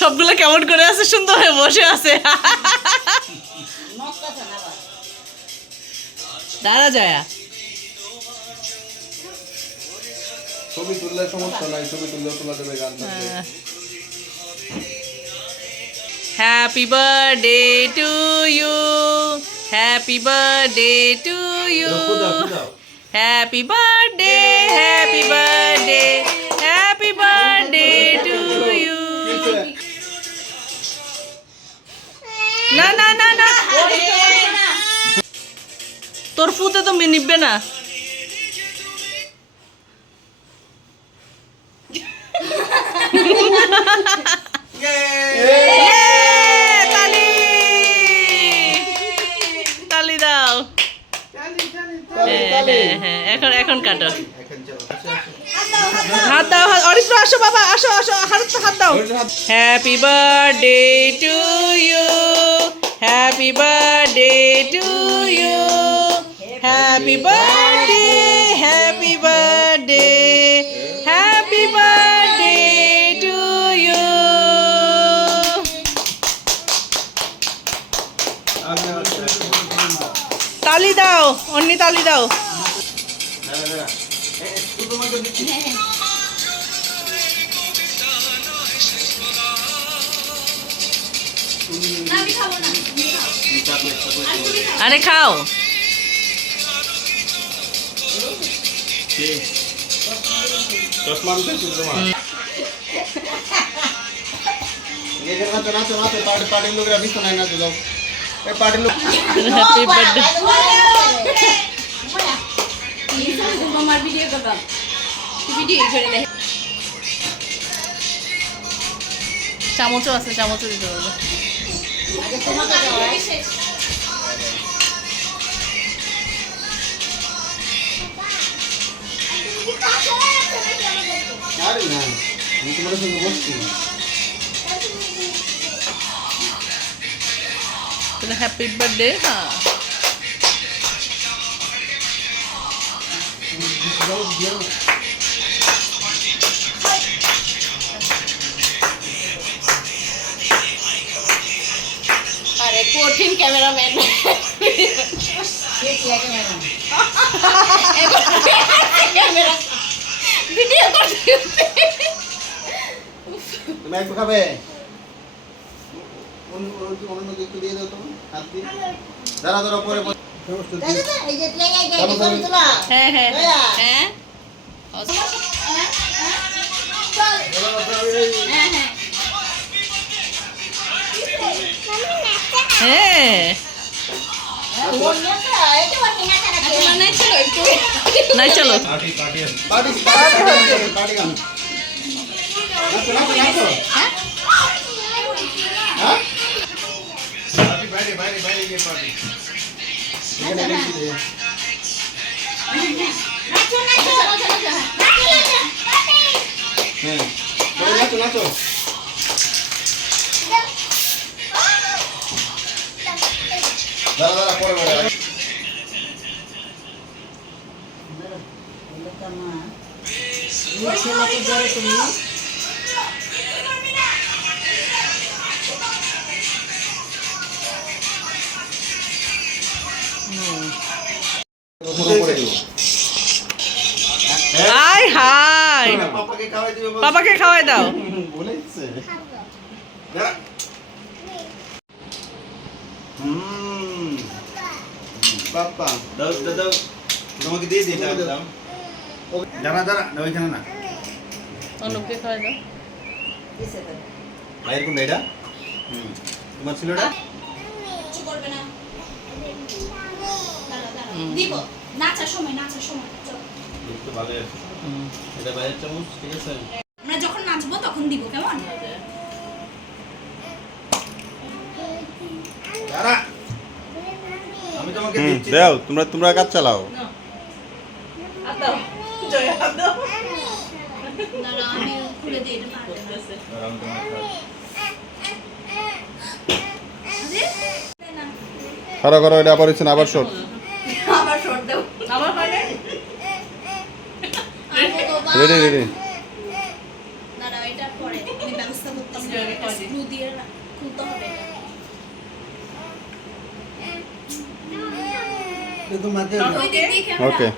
সবগুলো কেমন করে আছে, সুন্দর হয়ে বসে আছে। দাঁড়া জয়া, ছবি তুললে সমস্যা নাই, ছবি তুললে তোলা দেবে গান। Happy birthday to you, happy birthday to you, happy birthday, happy birthday, happy birthday to you. না না না না, তোর ফুতে তো নিবে না। তালি দাও। হ্যাঁ, এখন এখন কাটো, হাত দাও। অরিত্র আসো বাবা, আসো আসো, হাত দাও। Happy birthday to you, happy birthday to you, happy birthday, happy birthday, happy birthday to you. তালি দাও, অন্য তালি দাও। আরে খাও। পার্টির লোকেরা বিছানায় নাচে যাও, পার্টির লোক। Happy birthday. চামচও আছে, চামচও দিতে পারবো। আরে না, আমি তোমার সঙ্গে বসছি। Happy birthday. হ্যাঁ, আরে কঠিন ক্যামেরাম্যান। ক্যামেরা ভিডিও করতে তুমি একটু খাবে? অন্য একটু দিয়ে দাও তোমার হাত দিয়ে। দাঁড়া দাঁড়া, পরে হ্যাঁ হ্যাঁ হ্যাঁ, হ্যাঁ। নাই চলো, হাই হাই, পাপাকে খাওয়াই দাও। বলেছে পাপা দাও দাও, তোমাকে দিয়ে দিই। দাও, দাঁড়া দাঁড়া, ওইখানে না, অনুপকে খাওয়াই দাও। ভাইয়ের কোনটা এটা? তোমার ছিল এটা? কিছু করবে না, দিব নাচার সময়, নাচার সময় তো ভালো আছে। এটা ভাইয়ের চামচ, ঠিক আছে? আমরা যখন নাচবো তখন দিব, কেমন? দাঁড়া, আমি তোমাকে দিচ্ছি। দাও, তোমরা কাজ চালাও। হাত দাও জয়, হাত দাও। দাঁড়া আমি খুলে দিই এটা। আমি তোমাকে খারাপ করো, এটা আবার হচ্ছে আবার শর্ট। আবার শর্ট দাও, আবার পারে। Ready ready. দাঁড়া এটা পরে আমি ব্যবস্থা করতেছি। খুলতে হবে ये तो मत ওই দিক দিয়ে ক্যামেরা Okay.